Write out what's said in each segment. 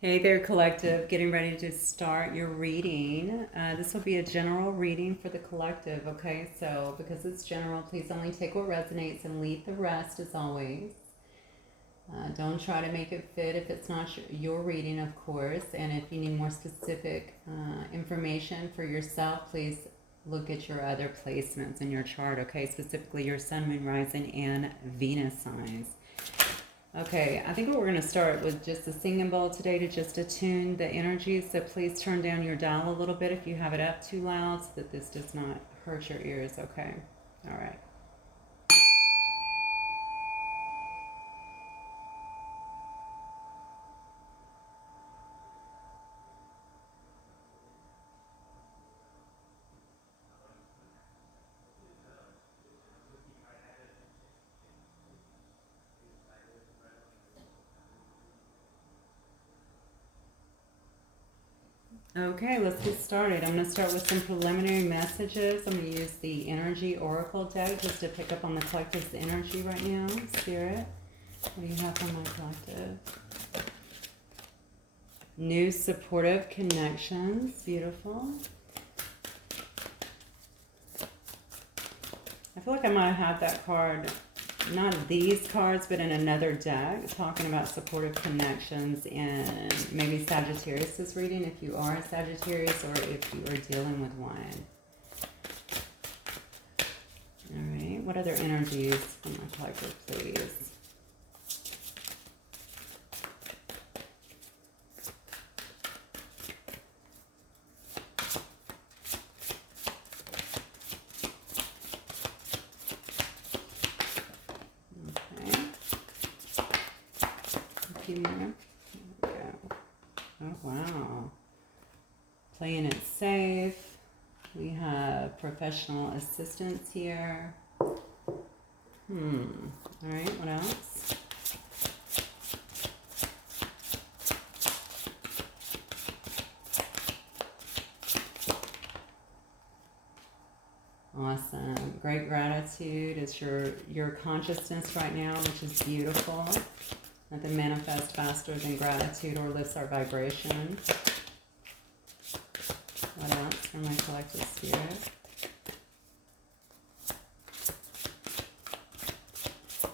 Hey there, collective. Getting ready to start your reading. This will be a general reading for the collective, okay? So, because it's general, please only take what resonates and leave the rest as always. Don't try to make it fit if it's not your reading, of course. And if you need more specific information for yourself, please look at your other placements in your chart, okay? Specifically your sun, moon, rising, and Venus signs. Okay, I think we're going to start with just a singing bowl today to just attune the energy. So please turn down your dial a little bit if you have it up too loud so that this does not hurt your ears, okay? All right. Okay, let's get started. I'm going to start with some preliminary messages. I'm going to use the Energy Oracle deck just to pick up on the collective's energy right now. Spirit, what do you have for my collective? New supportive connections. Beautiful. I feel like I might have that card, not these cards, but in another deck, talking about supportive connections in maybe Sagittarius' reading, if you are a Sagittarius or if you are dealing with one. All right, what other energies from my collective, please? Okay, a few more. There we go. Oh, wow. Playing it safe. We have professional assistance here. All right, what else? Awesome. Great gratitude is your consciousness right now, which is beautiful. Nothing manifests faster than gratitude or lifts our vibration. What else for my collective spirit?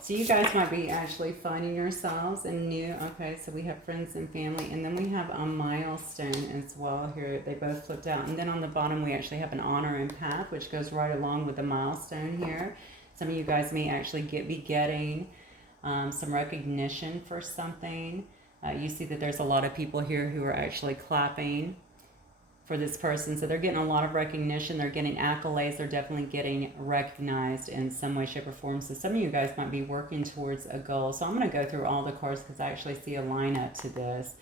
So you guys might be actually finding yourselves in new, okay, so we have friends and family, and then we have a milestone as well here. They both flipped out. And then on the bottom, we actually have an honor and path, which goes right along with the milestone here. Some of you guys may actually be getting some recognition for something. You see that there's a lot of people here who are actually clapping for this person. So they're getting a lot of recognition. They're getting accolades. They're definitely getting recognized in some way, shape, or form. So some of you guys might be working towards a goal. So I'm going to go through all the cards because I actually see a lineup to this.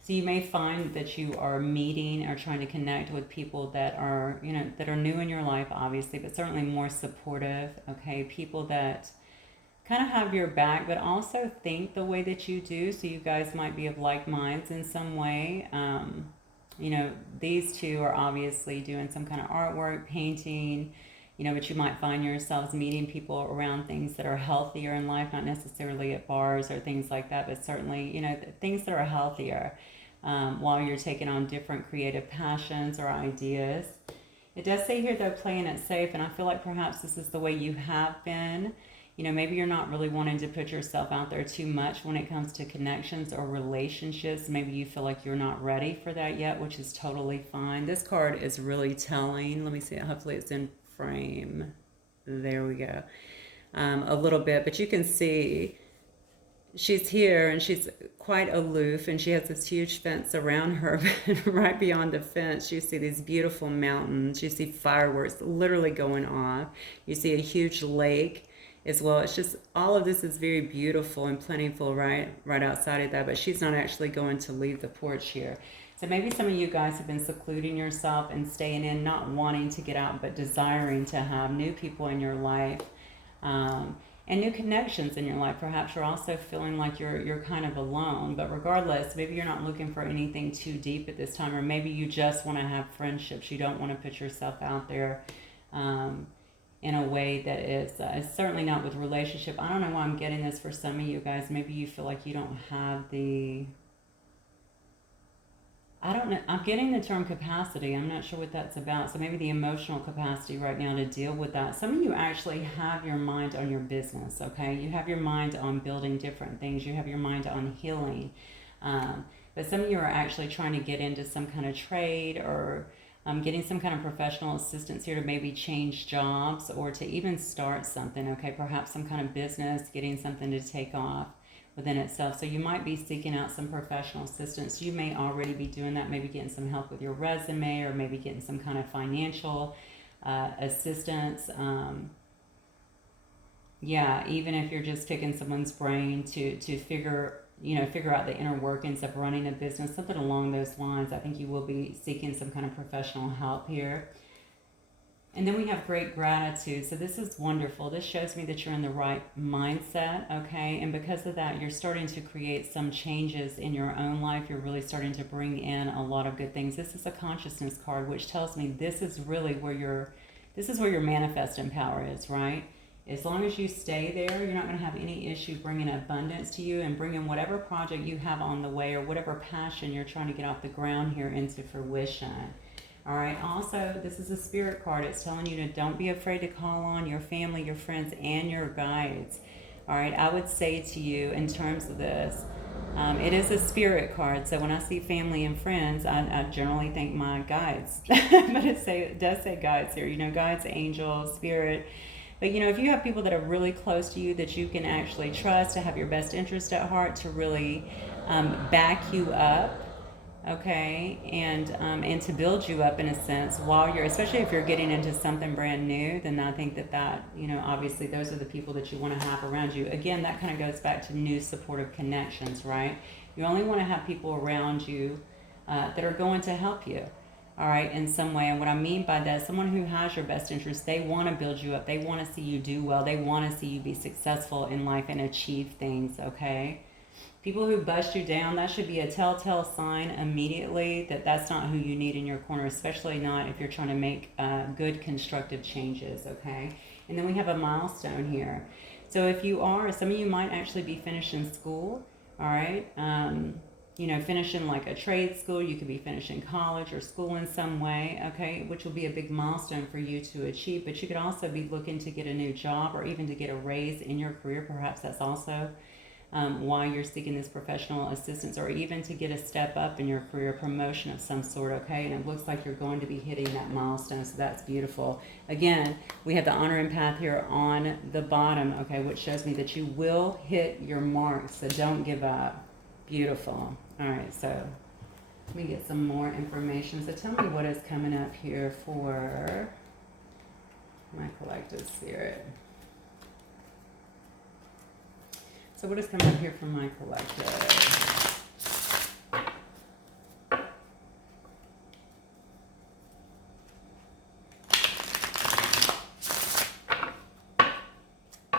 So you may find that you are meeting or trying to connect with people that are, that are new in your life, obviously, but certainly more supportive, okay? People that kind of have your back, but also think the way that you do. So you guys might be of like minds in some way. These two are obviously doing some kind of artwork, painting, but you might find yourselves meeting people around things that are healthier in life, not necessarily at bars or things like that, but certainly, things that are healthier while you're taking on different creative passions or ideas. It does say here, though, playing it safe, and I feel like perhaps this is the way you have been. Maybe you're not really wanting to put yourself out there too much when it comes to connections or relationships. Maybe you feel like you're not ready for that yet, which is totally fine. This card is really telling. Let me see. Hopefully it's in frame. There we go. A little bit, but you can see she's here and she's quite aloof and she has this huge fence around her. But right beyond the fence, you see these beautiful mountains. You see fireworks literally going off. You see a huge lake as well. It's just all of this is very beautiful and plentiful right outside of that, but she's not actually going to leave the porch here. So maybe some of you guys have been secluding yourself and staying in, not wanting to get out, but desiring to have new people in your life, and new connections in your life. Perhaps you're also feeling like you're kind of alone, but regardless, maybe you're not looking for anything too deep at this time, or maybe you just want to have friendships. You don't want to put yourself out there in a way that is certainly not with relationship. I don't know why I'm getting this for some of you guys. Maybe you feel like you don't have the I don't know. I'm getting the term capacity. I'm not sure what that's about. So maybe the emotional capacity right now to deal with that. Some of you actually have your mind on your business, okay? You have your mind on building different things. You have your mind on healing. But some of you are actually trying to get into some kind of trade or getting some kind of professional assistance here to maybe change jobs or to even start something, okay? Perhaps some kind of business, getting something to take off within itself. So you might be seeking out some professional assistance. You may already be doing that, maybe getting some help with your resume or maybe getting some kind of financial assistance. Yeah, even if you're just picking someone's brain to figure out the inner workings of running a business, something along those lines. I think you will be seeking some kind of professional help here. And then we have great gratitude. So this is wonderful. This shows me that you're in the right mindset, okay? And because of that, you're starting to create some changes in your own life. You're really starting to bring in a lot of good things. This is a consciousness card, which tells me this is really where your manifesting power is, right? As long as you stay there, you're not going to have any issue bringing abundance to you and bringing whatever project you have on the way or whatever passion you're trying to get off the ground here into fruition. All right. Also, this is a spirit card. It's telling you to don't be afraid to call on your family, your friends, and your guides. All right. I would say to you in terms of this, it is a spirit card. So when I see family and friends, I generally think my guides. But it does say guides here. Guides, angels, spirit. But if you have people that are really close to you that you can actually trust, to have your best interest at heart, to really back you up, okay, and to build you up in a sense while especially if you're getting into something brand new, then I think that obviously those are the people that you want to have around you. Again, that kind of goes back to new supportive connections, right? You only want to have people around you that are going to help you, all right, in some way. And what I mean by that is someone who has your best interest. They want to build you up. They want to see you do well. They want to see you be successful in life and achieve things, okay? People who bust you down, that should be a telltale sign immediately that that's not who you need in your corner, especially not if you're trying to make good constructive changes, okay? And then we have a milestone here. So if you are, some of you might actually be finishing school, all right? Finishing like a trade school. You could be finishing college or school in some way, okay, which will be a big milestone for you to achieve. But you could also be looking to get a new job or even to get a raise in your career. Perhaps that's also why you're seeking this professional assistance, or even to get a step up in your career, promotion of some sort, okay? And it looks like you're going to be hitting that milestone, so that's beautiful. Again, we have the honor and path here on the bottom, okay, which shows me that you will hit your marks, so don't give up. Beautiful. All right, so let me get some more information. So tell me what is coming up here for my collective spirit. So what is coming up here for my collective?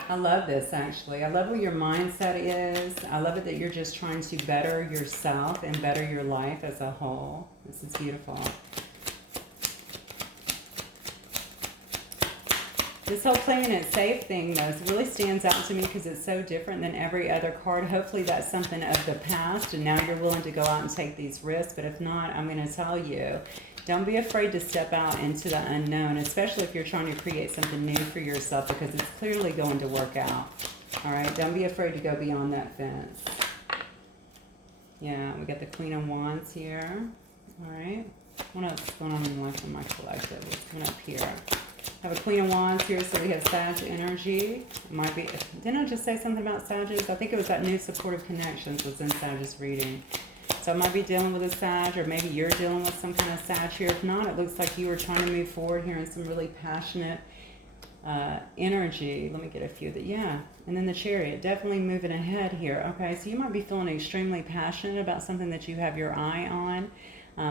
I love this, actually. I love where your mindset is. I love it that you're just trying to better yourself and better your life as a whole. This is beautiful. This whole playing it safe thing, though, really stands out to me because it's so different than every other card. Hopefully that's something of the past, and now you're willing to go out and take these risks. But if not, I'm going to tell you, don't be afraid to step out into the unknown, especially if you're trying to create something new for yourself, because it's clearly going to work out. All right? Don't be afraid to go beyond that fence. Yeah, we got the Queen of Wands here. All right? What else is going on in the life of my collective? What's coming up here? I have a Queen of Wands here, so we have Sag energy. It might be, didn't I just say something about Sages? I think it was that new supportive connections was in Sag's reading. So I might be dealing with a Sag, or maybe you're dealing with some kind of Sag here. If not, it looks like you are trying to move forward here in some really passionate energy. Let me get a few of that. Yeah. And then the Chariot, definitely moving ahead here. Okay, so you might be feeling extremely passionate about something that you have your eye on.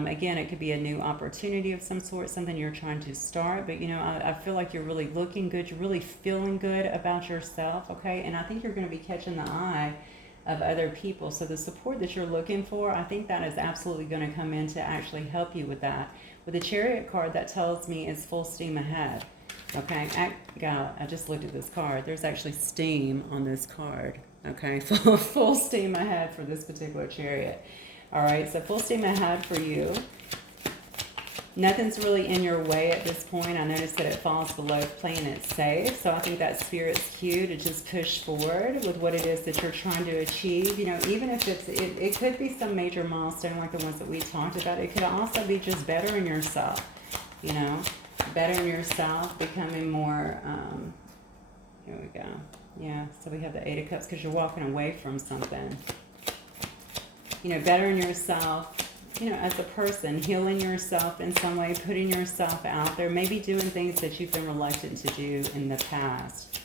Again, it could be a new opportunity of some sort, something you're trying to start. But, I feel like you're really looking good. You're really feeling good about yourself, okay? And I think you're going to be catching the eye of other people. So the support that you're looking for, I think that is absolutely going to come in to actually help you with that. With the Chariot card, that tells me it's full steam ahead, okay? I just looked at this card. There's actually steam on this card, okay? Full steam ahead for this particular Chariot. All right, so full steam ahead for you. Nothing's really in your way at this point. I noticed that it falls below playing it safe. So I think that spirit's cue to just push forward with what it is that you're trying to achieve. You know, even if it could be some major milestone like the ones that we talked about. It could also be just bettering yourself, you know, bettering yourself, becoming more, here we go. Yeah, so we have the Eight of Cups because you're walking away from something. You know, bettering yourself, you know, as a person, healing yourself in some way, putting yourself out there, maybe doing things that you've been reluctant to do in the past.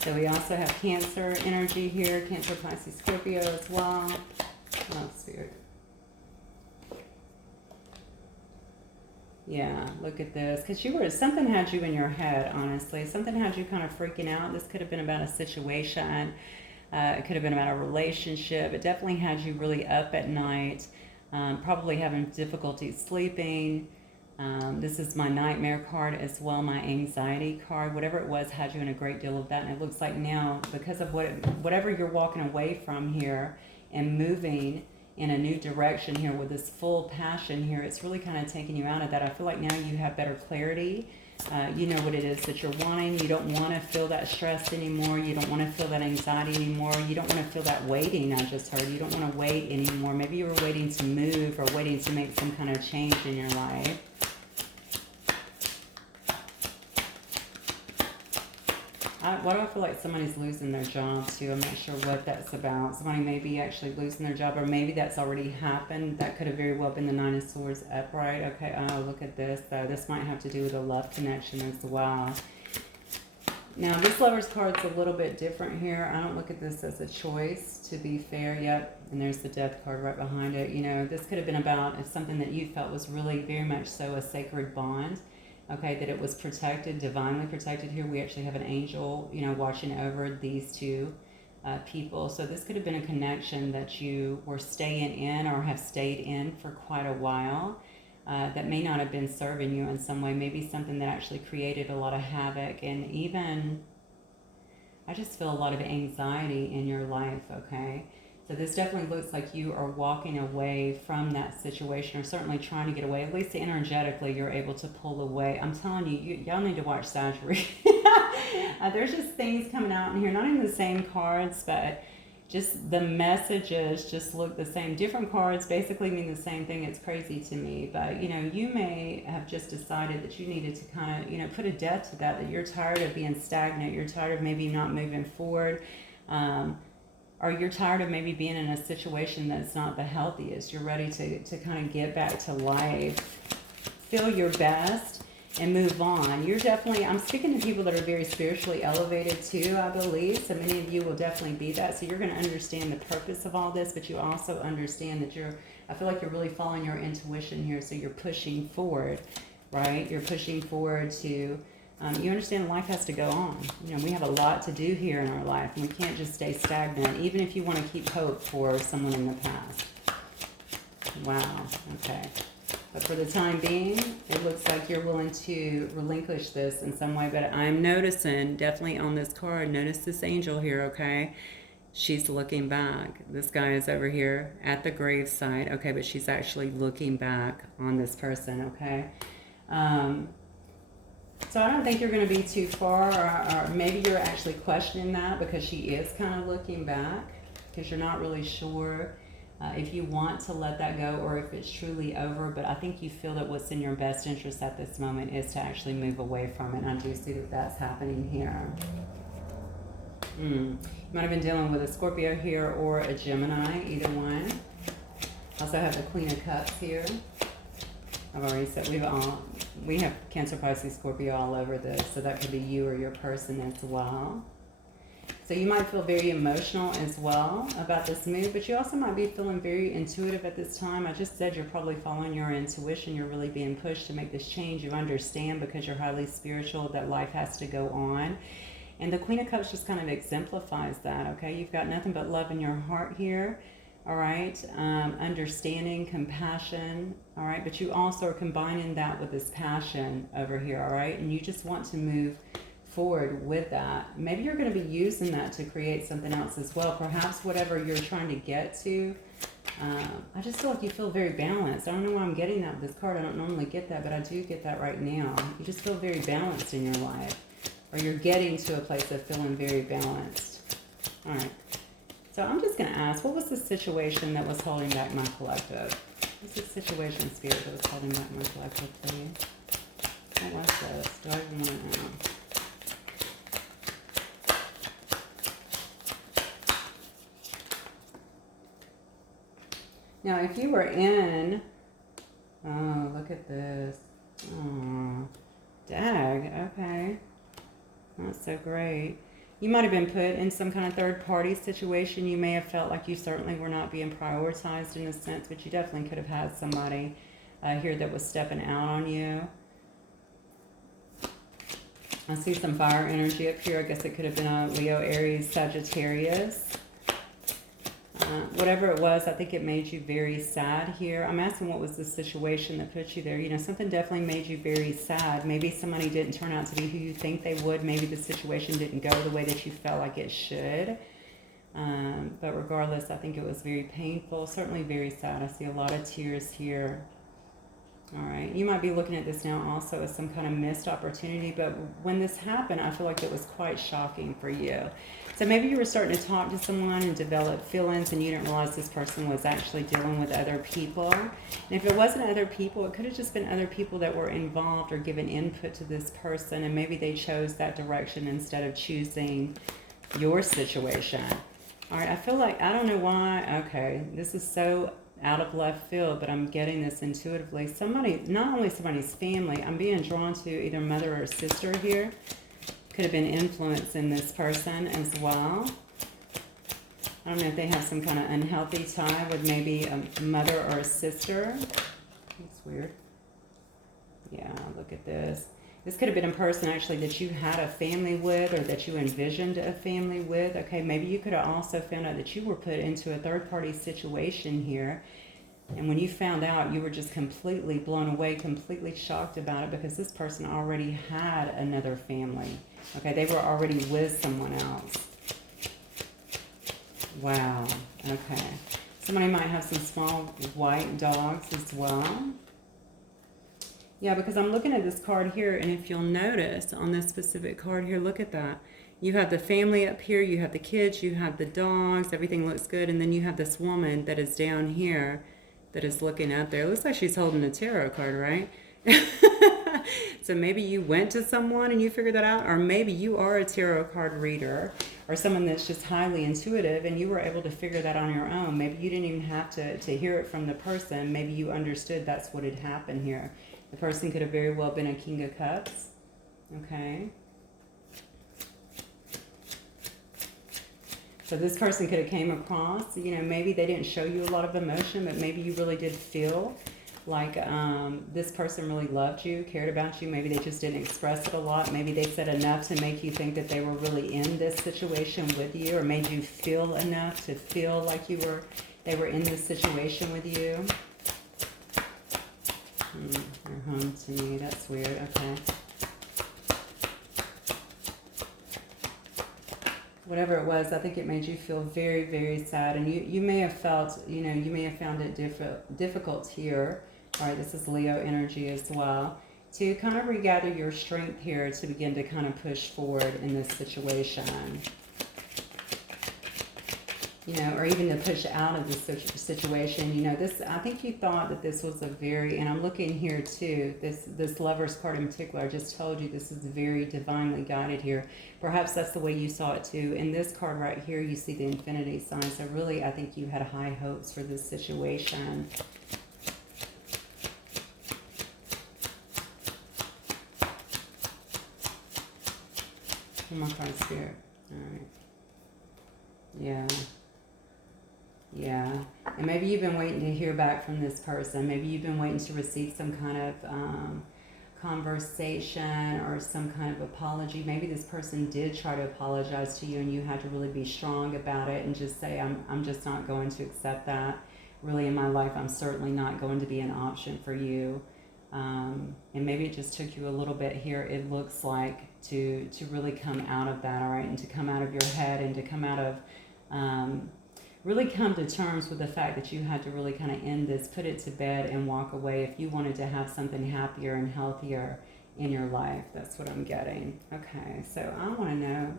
So we also have Cancer energy here, Cancer, Pisces, Scorpio as well. Oh, Spirit. Yeah, look at this. Because something had you in your head, honestly. Something had you kind of freaking out. This could have been about a situation. It could have been about a relationship. It definitely had you really up at night, probably having difficulty sleeping. This is my nightmare card as well, my anxiety card. Whatever it was had you in a great deal of that. And it looks like now, because of whatever you're walking away from here and moving in a new direction here with this full passion here, it's really kind of taking you out of that. I feel like now you have better clarity. You know what it is that you're wanting. You don't want to feel that stress anymore. You don't want to feel that anxiety anymore. You don't want to feel that waiting, I just heard. You don't want to wait anymore. Maybe you were waiting to move or waiting to make some kind of change in your life. Why do I feel like somebody's losing their job too? I'm not sure what that's about. Somebody may be actually losing their job, or maybe that's already happened. That could have very well been the Nine of Swords upright. Okay, oh, look at this. This might have to do with a love connection as well. Now, this Lover's card's a little bit different here. I don't look at this as a choice, to be fair. Yep, and there's the Death card right behind it. You know, this could have been about something that you felt was really very much so a sacred bond. Okay, that it was protected, divinely protected. Here we actually have an angel, you know, watching over these two people. So this could have been a connection that you were staying in or have stayed in for quite a while. That may not have been serving you in some way. Maybe something that actually created a lot of havoc. And even, I just feel a lot of anxiety in your life, okay? So this definitely looks like you are walking away from that situation, or certainly trying to get away. At least energetically, you're able to pull away. I'm telling you, y'all need to watch Sagittarius. There's just things coming out in here, not in the same cards, but just the messages just look the same. Different cards basically mean the same thing. It's crazy to me. But, you know, you may have just decided that you needed to kind of, you know, put a death to that you're tired of being stagnant. You're tired of maybe not moving forward. Or you're tired of maybe being in a situation that's not the healthiest. You're ready to kind of get back to life, feel your best, and move on. You're definitely, I'm speaking to people that are very spiritually elevated too, I believe. So many of you will definitely be that. So you're going to understand the purpose of all this, but you also understand that I feel like you're really following your intuition here. So you're pushing forward, right? You're pushing forward to... you understand life has to go on. You know, we have a lot to do here in our life, and we can't just stay stagnant, even if you want to keep hope for someone in the past. Wow, okay. But for the time being, it looks like you're willing to relinquish this in some way. But I'm noticing, definitely on this card, notice this angel here, okay? She's looking back. This guy is over here at the graveside, okay? But she's actually looking back on this person, okay? So I don't think you're going to be too far, or maybe you're actually questioning that because she is kind of looking back, because you're not really sure if you want to let that go or if it's truly over. But I think you feel that what's in your best interest at this moment is to actually move away from it. And I do see that that's happening here. You might have been dealing with a Scorpio here or a Gemini, either one. Also have the Queen of Cups here. I've already said we have Cancer, Pisces, Scorpio all over this, so that could be you or your person as well. So you might feel very emotional as well about this move, but you also might be feeling very intuitive at this time. I just said you're probably following your intuition. You're really being pushed to make this change. You understand, because you're highly spiritual, that life has to go on. And the Queen of Cups just kind of exemplifies that, okay? You've got nothing but love in your heart here. All right, understanding, compassion, all right, but you also are combining that with this passion over here, all right, and you just want to move forward with that. Maybe you're going to be using that to create something else as well. Perhaps whatever you're trying to get to. I just feel like you feel very balanced. I don't know why I'm getting that with this card. I don't normally get that, but I do get that right now. You just feel very balanced in your life. Or you're getting to a place of feeling very balanced. All right. So I'm just going to ask, what was the situation that was holding back my collective? What's the situation, Spirit, that was holding back my collective, please? What was this? Do I even want to know? Now, if you were in, oh, look at this. Oh, dag, okay. Not so great. You might have been put in some kind of third-party situation. You may have felt like you certainly were not being prioritized in a sense, but you definitely could have had somebody here that was stepping out on you. I see some fire energy up here. I guess it could have been a Leo, Aries, Sagittarius. Whatever it was, I think it made you very sad here. I'm asking what was the situation that put you there. You know, something definitely made you very sad. Maybe somebody didn't turn out to be who you think they would. Maybe the situation didn't go the way that you felt like it should. But regardless, I think it was very painful, certainly very sad. I see a lot of tears here. All right, you might be looking at this now also as some kind of missed opportunity, but when this happened, I feel like it was quite shocking for you. So maybe you were starting to talk to someone and develop feelings, and you didn't realize this person was actually dealing with other people. And if it wasn't other people, it could have just been other people that were involved or given input to this person, and maybe they chose that direction instead of choosing your situation. All right, I feel like, I don't know why, okay, this is so out of left field, but I'm getting this intuitively. Somebody, not only somebody's family, I'm being drawn to either mother or sister here. Could have been influence in this person as well. I don't know if they have some kind of unhealthy tie with maybe a mother or a sister. That's weird. Yeah, look at this. This could have been a person actually that you had a family with, or that you envisioned a family with. Okay, maybe you could have also found out that you were put into a third-party situation here. And when you found out, you were just completely blown away, completely shocked about it, because this person already had another family. Okay, they were already with someone else. Wow, okay. Somebody might have some small white dogs as well. Yeah, because I'm looking at this card here, and if you'll notice on this specific card here, look at that. You have the family up here, you have the kids, you have the dogs, everything looks good, and then you have this woman that is down here that is looking up there. It looks like she's holding a tarot card, right? So maybe you went to someone and you figured that out, or maybe you are a tarot card reader, or someone that's just highly intuitive and you were able to figure that on your own. Maybe you didn't even have to hear it from the person. Maybe you understood that's what had happened here. The person could have very well been a King of Cups. Okay. So this person could have came across, you know, maybe they didn't show you a lot of emotion, but maybe you really did feel like this person really loved you, cared about you. Maybe they just didn't express it a lot. Maybe they said enough to make you think that they were really in this situation with you, or made you feel enough to feel like they were in this situation with you. They're home to me. That's weird. Okay. Whatever it was, I think it made you feel very, very sad. And you may have felt, you know, you may have found it difficult here. All right, this is Leo energy as well. To kind of regather your strength here to begin to kind of push forward in this situation. You know, or even to push out of this situation. You know, this, I think you thought that this was a very, and I'm looking here too, this Lover's card in particular, I just told you this is very divinely guided here. Perhaps that's the way you saw it too. In this card right here, you see the infinity sign. So really, I think you had high hopes for this situation. Come on, card spirit. All right. Yeah. Yeah, and maybe you've been waiting to hear back from this person. Maybe you've been waiting to receive some kind of conversation or some kind of apology. Maybe this person did try to apologize to you, and you had to really be strong about it and just say, I'm just not going to accept that. Really, in my life, I'm certainly not going to be an option for you. And maybe it just took you a little bit here, it looks like, to really come out of that, all right, and to come out of your head and to come out of really come to terms with the fact that you had to really kind of end this, put it to bed and walk away if you wanted to have something happier and healthier in your life. That's what I'm getting. Okay, so I want to know,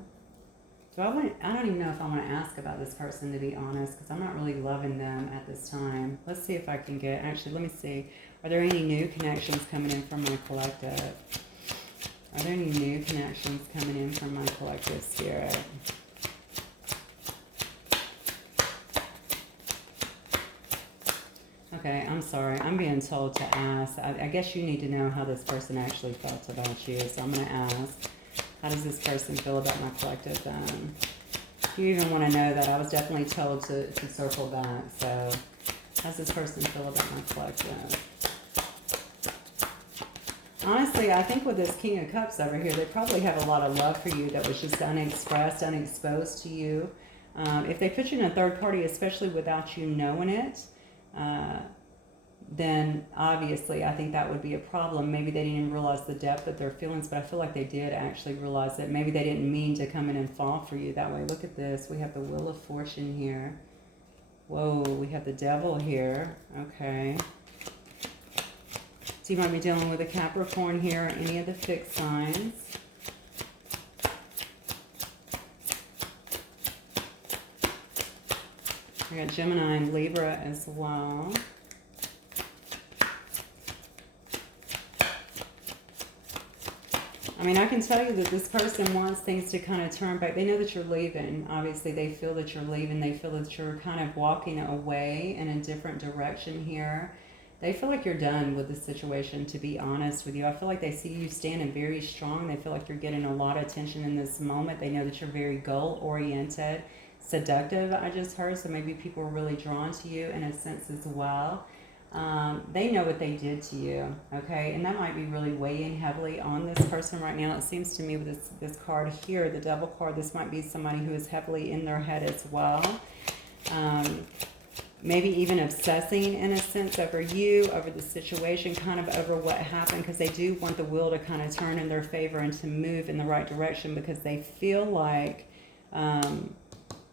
I don't even know if I want to ask about this person, to be honest, because I'm not really loving them at this time. Let's see if I can get, actually, let me see. Are there any new connections coming in from my collective? Are there any new connections coming in from my collective spirit? Okay, I'm sorry. I'm being told to ask. I guess you need to know how this person actually felt about you. So I'm going to ask, how does this person feel about my collective then? If you even want to know that, I was definitely told to circle back. So how does this person feel about my collective? Honestly, I think with this King of Cups over here, they probably have a lot of love for you that was just unexpressed, unexposed to you. If they put you in a third party, especially without you knowing it, then obviously I think that would be a problem. Maybe they didn't even realize the depth of their feelings, but I feel like they did actually realize that. Maybe they didn't mean to come in and fall for you that way. Look at this. We have the Wheel of Fortune here. Whoa, we have the Devil here. Okay. So you might be dealing with a Capricorn here, or any of the fixed signs. I got Gemini and Libra as well. I mean, I can tell you that this person wants things to kind of turn back. They know that you're leaving. Obviously, they feel that you're leaving. They feel that you're kind of walking away in a different direction here. They feel like you're done with the situation, to be honest with you. I feel like they see you standing very strong. They feel like you're getting a lot of attention in this moment. They know that you're very goal-oriented, seductive, I just heard. So maybe people are really drawn to you in a sense as well. They know what they did to you, okay? And that might be really weighing heavily on this person right now. It seems to me with this card here, the Devil card, this might be somebody who is heavily in their head as well. Maybe even obsessing in a sense over you, over the situation, kind of over what happened, because they do want the wheel to kind of turn in their favor and to move in the right direction, because they feel like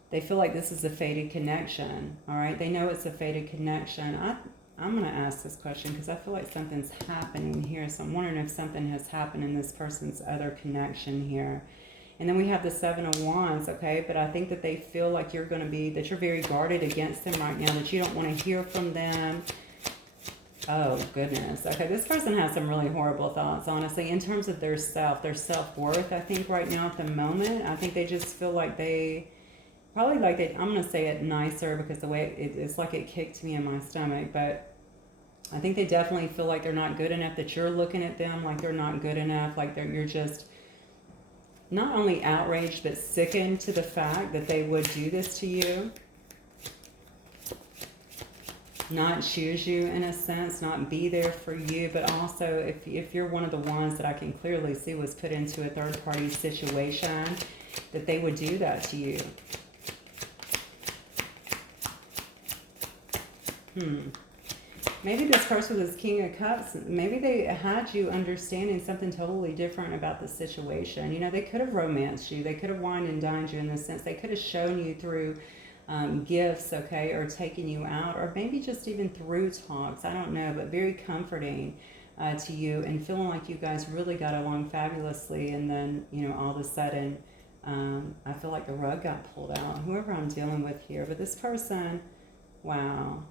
this is a fated connection, all right? They know it's a fated connection. I'm going to ask this question because I feel like something's happening here. So I'm wondering if something has happened in this person's other connection here. And then we have the Seven of Wands, okay? But I think that they feel like you're going to be, that you're very guarded against them right now, that you don't want to hear from them. Oh, goodness. Okay, this person has some really horrible thoughts, honestly, in terms of their self-worth, I think, right now at the moment. I think they just feel like I'm going to say it nicer because the way it's like it kicked me in my stomach, but I think they definitely feel like they're not good enough, that you're looking at them like they're not good enough, like you're just not only outraged but sickened to the fact that they would do this to you, not choose you in a sense, not be there for you, but also if you're one of the ones that I can clearly see was put into a third party situation, that they would do that to you. Maybe this person with this King of Cups, maybe they had you understanding something totally different about the situation. You know, they could have romanced you. They could have wined and dined you in this sense. They could have shown you through gifts, okay, or taken you out, or maybe just even through talks. I don't know, but very comforting to you and feeling like you guys really got along fabulously. And then, you know, all of a sudden, I feel like the rug got pulled out. Whoever I'm dealing with here. But this person, wow.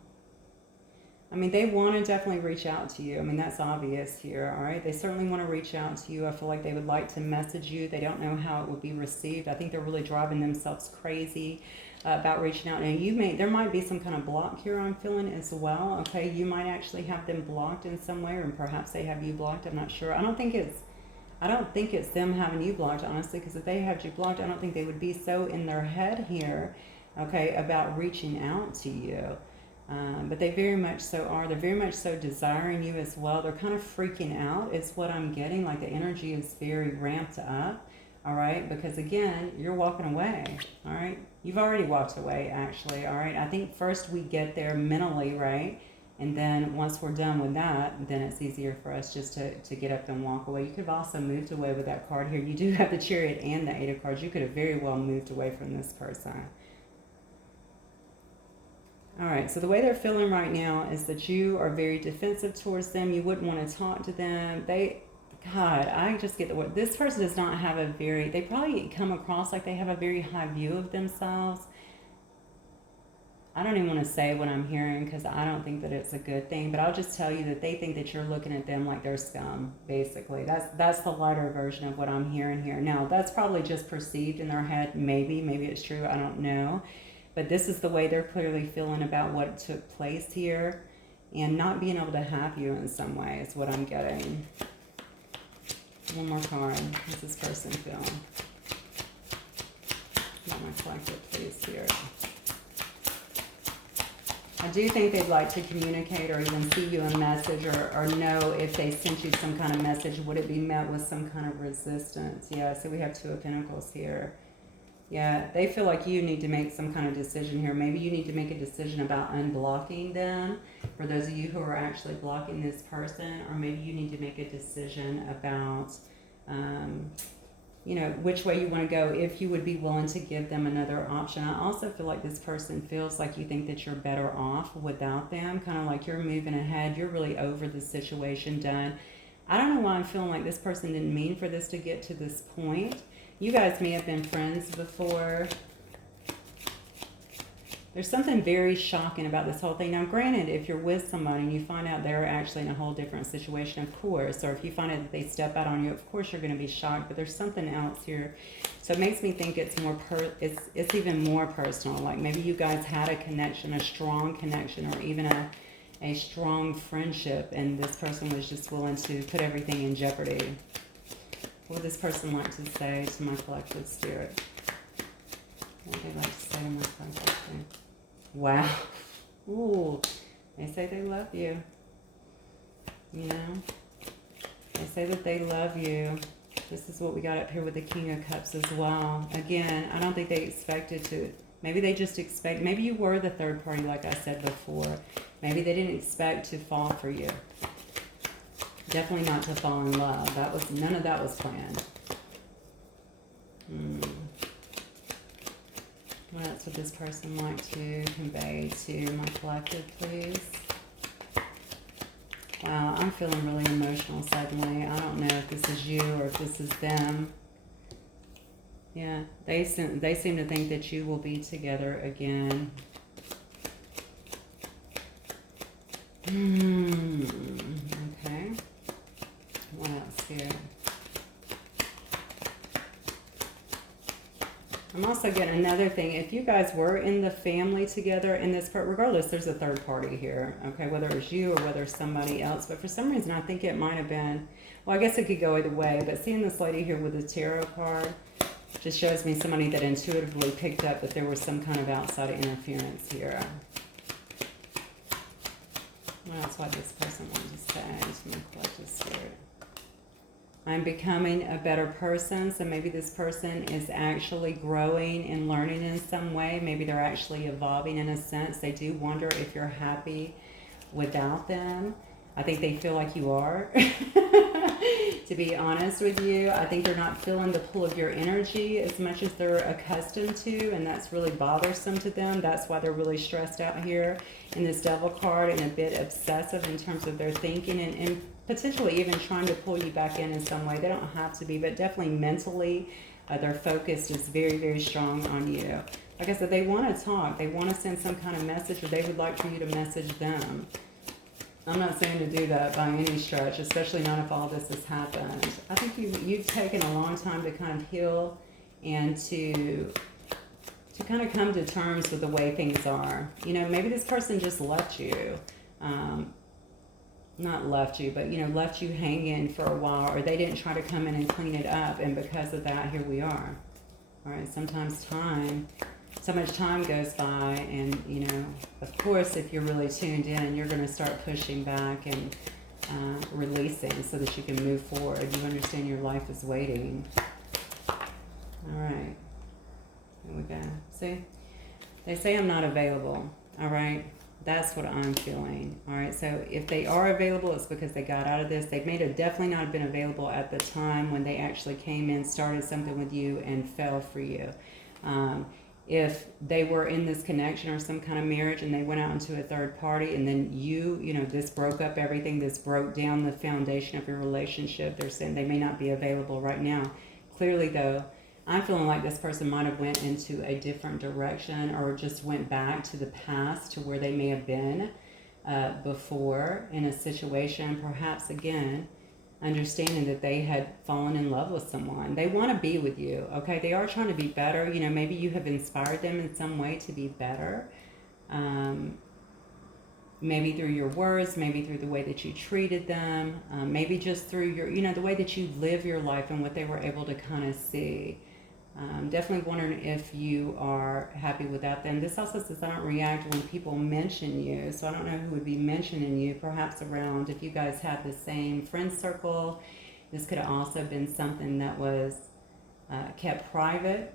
I mean, they want to definitely reach out to you. I mean, that's obvious here, all right? They certainly want to reach out to you. I feel like they would like to message you. They don't know how it would be received. I think they're really driving themselves crazy about reaching out. And there might be some kind of block here I'm feeling as well, okay? You might actually have them blocked in some way, or perhaps they have you blocked. I'm not sure. I don't think it's them having you blocked, honestly, because if they had you blocked, I don't think they would be so in their head here, okay, about reaching out to you. But they very much so are. They're very much so desiring you as well. They're kind of freaking out is what I'm getting. Like the energy is very ramped up, all right? Because again, you're walking away, all right? You've already walked away, actually, all right? I think first we get there mentally, right? And then once we're done with that, then it's easier for us just to get up and walk away. You could have also moved away with that card here. You do have the Chariot and the Eight of Cards. You could have very well moved away from this person. All right, so the way they're feeling right now is that you are very defensive towards them. You wouldn't want to talk to them. God, I just get the word. This person does not have a very, they probably come across like they have a very high view of themselves. I don't even want to say what I'm hearing because I don't think that it's a good thing, but I'll just tell you that they think that you're looking at them like they're scum, basically. That's the lighter version of what I'm hearing here. Now, that's probably just perceived in their head. Maybe it's true. I don't know. But this is the way they're clearly feeling about what took place here, and not being able to have you in some way is what I'm getting. One more card. How's this person feeling? Not my collective, please, here. I do think they'd like to communicate or even see you a message, or know if they sent you some kind of message, would it be met with some kind of resistance? Yeah, so we have Two of Pentacles here. Yeah, they feel like you need to make some kind of decision here. Maybe you need to make a decision about unblocking them, for those of you who are actually blocking this person, or maybe you need to make a decision about, you know, which way you want to go, if you would be willing to give them another option. I also feel like this person feels like you think that you're better off without them, kind of like you're moving ahead, you're really over the situation, done. I don't know why I'm feeling like this person didn't mean for this to get to this point. You guys may have been friends before. There's something very shocking about this whole thing. Now, granted, if you're with somebody and you find out they're actually in a whole different situation, of course, or if you find out that they step out on you, of course you're going to be shocked, but there's something else here. So it makes me think it's more, it's even more personal. Like maybe you guys had a connection, a strong connection, or even a strong friendship, and this person was just willing to put everything in jeopardy. What would this person like to say to my collective spirit? What would they like to say to my collective spirit? Wow. Ooh. They say they love you. You know? They say that they love you. This is what we got up here with the King of Cups as well. Again, I don't think they expected to. Maybe they just expect. Maybe you were the third party, like I said before. Maybe they didn't expect to fall for you. Definitely not to fall in love. That was, none of that was planned. What else would this person like to convey to my collective, please? Wow, I'm feeling really emotional suddenly. I don't know if this is you or if this is them. Yeah, they seem to think that you will be together again. Okay. What else here? I'm also getting another thing. If you guys were in the family together in this part, regardless, there's a third party here, okay? Whether it's you or whether it's somebody else. But for some reason, I think it might have been, well, I guess it could go either way. But seeing this lady here with the tarot card just shows me somebody that intuitively picked up that there was some kind of outside interference here. What else would this person want to say to my collective spirit? I'm becoming a better person. So maybe this person is actually growing and learning in some way. Maybe they're actually evolving in a sense. They do wonder if you're happy without them. I think they feel like you are, to be honest with you. I think they're not feeling the pull of your energy as much as they're accustomed to, and that's really bothersome to them. That's why they're really stressed out here in this Devil card and a bit obsessive in terms of their thinking and potentially even trying to pull you back in some way. They don't have to be, but definitely mentally, their focus is very, very strong on you. Like I said, they want to talk. They want to send some kind of message, or they would like for you to message them. I'm not saying to do that by any stretch, especially not if all this has happened. I think you've taken a long time to kind of heal and to kind of come to terms with the way things are. You know, maybe this person just left you. Not left you, but, you know, left you hanging for a while, or they didn't try to come in and clean it up, and because of that, here we are. All right, sometimes so much time goes by, and, you know, of course, if you're really tuned in, you're going to start pushing back and releasing so that you can move forward. You understand your life is waiting. All right. Here we go. See? They say I'm not available. All right? That's what I'm feeling. All right. So if they are available, it's because they got out of this. They may have definitely not been available at the time when they actually came in, started something with you, and fell for you. If they were in this connection or some kind of marriage and they went out into a third party and then this broke up everything, this broke down the foundation of your relationship, they're saying they may not be available right now. Clearly, though, I'm feeling like this person might have went into a different direction or just went back to the past to where they may have been before in a situation, perhaps again, understanding that they had fallen in love with someone. They want to be with you, okay? They are trying to be better. Maybe you have inspired them in some way to be better. Maybe through your words, maybe through the way that you treated them, maybe just through your, the way that you live your life and what they were able to kind of see. Definitely wondering if you are happy without them. This also says I don't react when people mention you, so I don't know who would be mentioning you, perhaps around if you guys have the same friend circle. This could have also been something that was kept private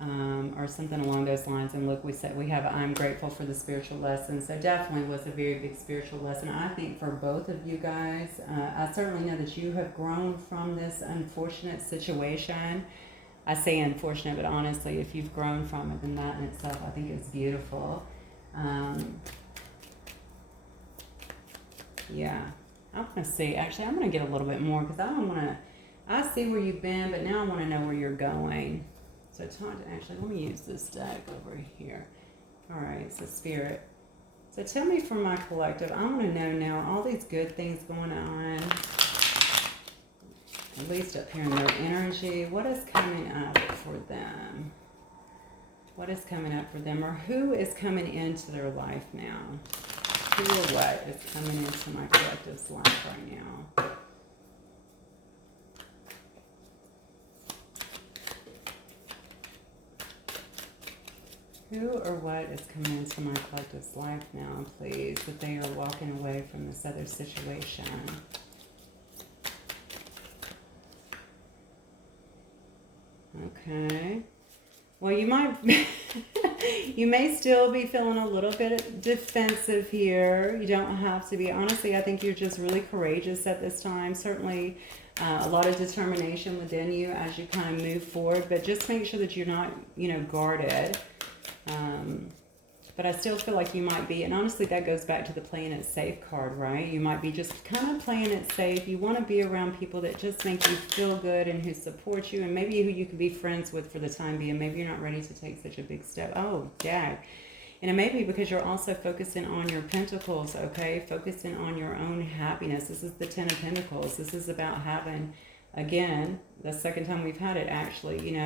or something along those lines. And look, we said we have I'm grateful for the spiritual lesson, so definitely was a very big spiritual lesson. I think for both of you guys, I certainly know that you have grown from this unfortunate situation. I say unfortunate, but honestly, if you've grown from it, then that in itself, I think is beautiful. Yeah, I want to see. Actually, I'm going to get a little bit more because I see where you've been, but now I want to know where you're going. So actually, let me use this deck over here. All right, so Spirit. So tell me for my collective, I want to know now all these good things going on. At least up here in their energy, what is coming up for them? What is coming up for them? Or who is coming into their life now? Who or what is coming into my collective's life right now? Who or what is coming into my collective's life now, please, that they are walking away from this other situation? Okay. Well, you may still be feeling a little bit defensive here. You don't have to be. Honestly, I think you're just really courageous at this time. Certainly a lot of determination within you as you kind of move forward, but just make sure that you're not, guarded. But I still feel like you might be, and honestly that goes back to the playing it safe card, right? You might be just kind of playing it safe. You want to be around people that just make you feel good and who support you, and maybe who you can be friends with for the time being. Maybe you're not ready to take such a big step. Oh, dag. And it may be because you're also focusing on your pentacles, okay? Focusing on your own happiness. This is the Ten of Pentacles. This is about having, again, the second time we've had it actually,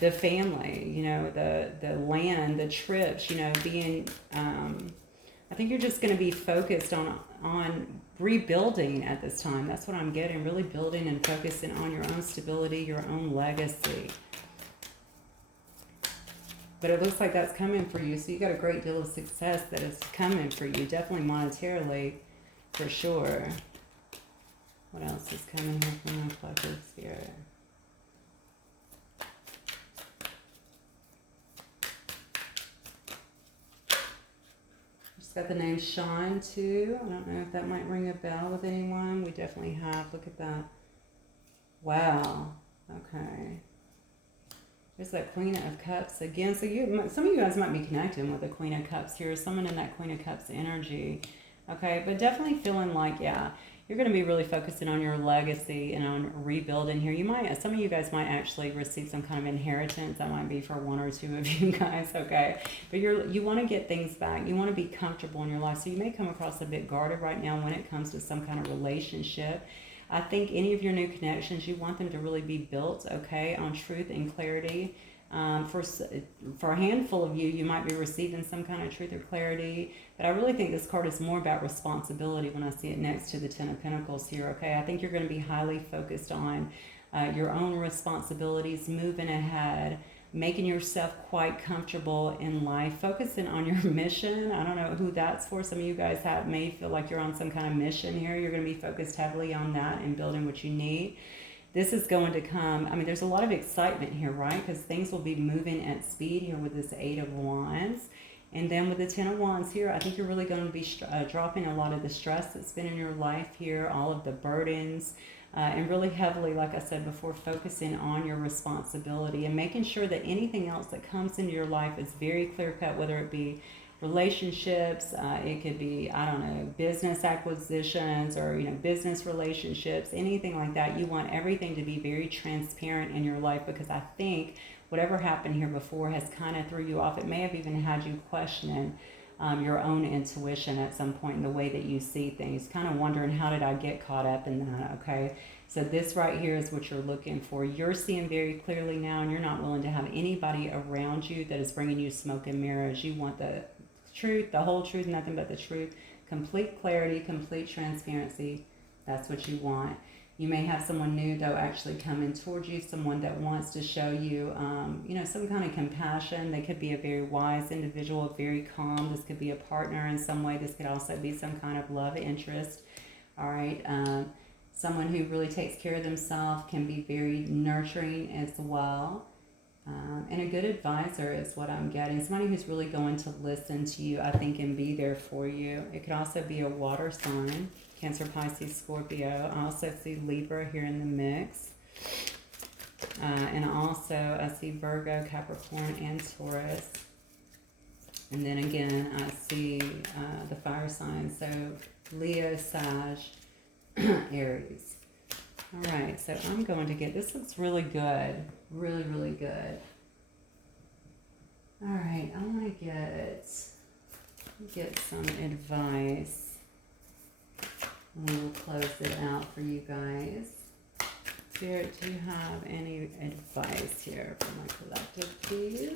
the family, the land, the trips, being, I think you're just going to be focused on rebuilding at this time. That's what I'm getting, really building and focusing on your own stability, your own legacy. But it looks like that's coming for you, so you got a great deal of success that is coming for you, definitely monetarily, for sure. What else is coming here from my collective spirit? Got the name Sean too. I don't know if that might ring a bell with anyone. We definitely have. Look at that. Wow. Okay. There's that Queen of Cups again. So some of you guys might be connecting with the Queen of Cups here. Someone in that Queen of Cups energy. Okay, but definitely feeling like, yeah, you're going to be really focusing on your legacy and on rebuilding here. Some of you guys might actually receive some kind of inheritance. That might be for one or two of you guys, okay? But you want to get things back. You want to be comfortable in your life. So you may come across a bit guarded right now when it comes to some kind of relationship. I think any of your new connections, you want them to really be built, okay, on truth and clarity. For a handful of you, you might be receiving some kind of truth or clarity, but I really think this card is more about responsibility when I see it next to the Ten of Pentacles here, okay? I think you're going to be highly focused on your own responsibilities, moving ahead, making yourself quite comfortable in life, focusing on your mission. I don't know who that's for. Some of you guys may feel like you're on some kind of mission here. You're going to be focused heavily on that and building what you need. This is going to come, there's a lot of excitement here, right? Because things will be moving at speed here with this Eight of Wands. And then with the Ten of Wands here, I think you're really going to be dropping a lot of the stress that's been in your life here, all of the burdens, and really heavily, like I said before, focusing on your responsibility and making sure that anything else that comes into your life is very clear-cut, whether it be relationships, it could be, I don't know, business acquisitions or, business relationships, anything like that. You want everything to be very transparent in your life, because I think whatever happened here before has kind of threw you off. It may have even had you questioning your own intuition at some point in the way that you see things, kind of wondering, how did I get caught up in that? Okay, so this right here is what you're looking for. You're seeing very clearly now, and you're not willing to have anybody around you that is bringing you smoke and mirrors. You want the truth, the whole truth, nothing but the truth, complete clarity, complete transparency. That's what you want. You may have someone new, though, actually coming towards you, someone that wants to show you, some kind of compassion. They could be a very wise individual, very calm. This could be a partner in some way. This could also be some kind of love interest. All right. Someone who really takes care of themselves, can be very nurturing as well. And a good advisor is what I'm getting. Somebody who's really going to listen to you, I think, and be there for you. It could also be a water sign. Cancer, Pisces, Scorpio. I also see Libra here in the mix. And also I see Virgo, Capricorn, and Taurus. And then again, I see the fire signs. So Leo, Sag, Aries. All right, so I'm going to get, this looks really good. Really, really good. All right, I want to get some advice. And we will close it out for you guys. Spirit, do you have any advice here for my collective, please?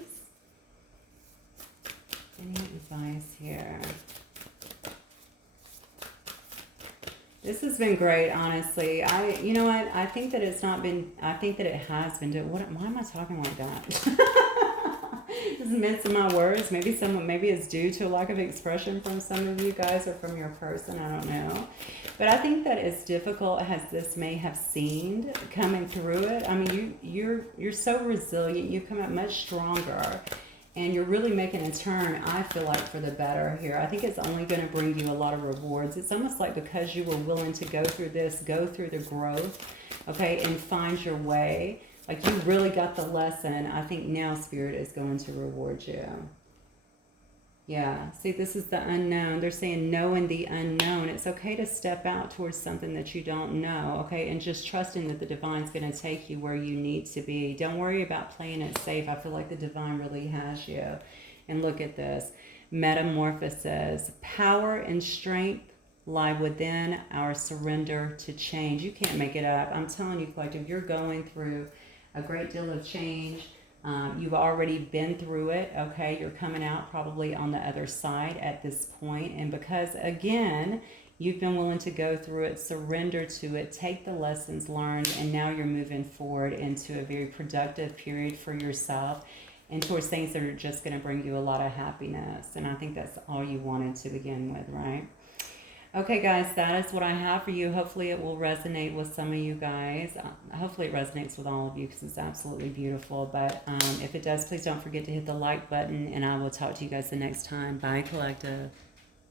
Any advice here? This has been great, honestly. You know what? I think that it's not been, I think that it has been, why am I talking like that? Just mincing my words. Maybe it's due to a lack of expression from some of you guys or from your person. I don't know. But I think that as difficult as this may have seemed coming through it, I mean, you're so resilient. You've come out much stronger. And you're really making a turn, I feel like, for the better here. I think it's only going to bring you a lot of rewards. It's almost like because you were willing to go through this, go through the growth, okay, and find your way. Like, you really got the lesson. I think now Spirit is going to reward you. Yeah, see, this is the unknown. They're saying know in the unknown. It's okay to step out towards something that you don't know, okay? And just trusting that the divine's going to take you where you need to be. Don't worry about playing it safe. I feel like the divine really has you. And look at this. Metamorphosis. Power and strength lie within our surrender to change. You can't make it up. I'm telling you, collective, you're going through a great deal of change. You've already been through it, okay? You're coming out probably on the other side at this point. And because, again, you've been willing to go through it, surrender to it, take the lessons learned, and now you're moving forward into a very productive period for yourself and towards things that are just going to bring you a lot of happiness. And I think that's all you wanted to begin with, right? Okay, guys, that is what I have for you. Hopefully it will resonate with some of you guys. Hopefully it resonates with all of you, because it's absolutely beautiful. But if it does, please don't forget to hit the like button, and I will talk to you guys the next time. Bye, collective.